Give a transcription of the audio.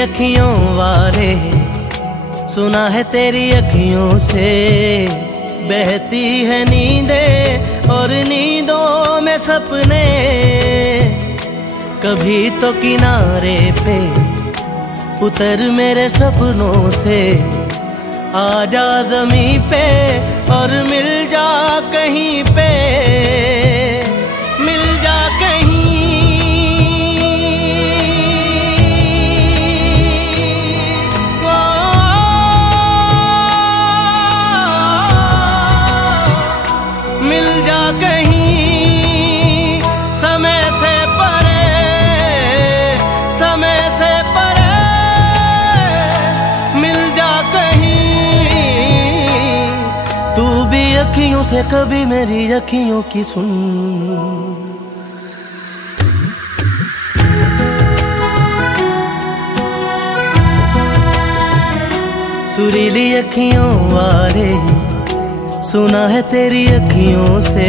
अखियों वारे, सुना है तेरी अखियों से बहती है नींदें और नींदों में सपने। कभी तो किनारे पे उतर मेरे सपनों से, आजा ज़मीं पे और मिल जा कहीं पे, मिल जा कहीं। मिल जा कहीं समय से परे, समय से परे। मिल जा कहीं तू भी अखियों से कभी मेरी अखियों की सुन। सुरीली अखियों वारे, सुना है तेरी अखियों से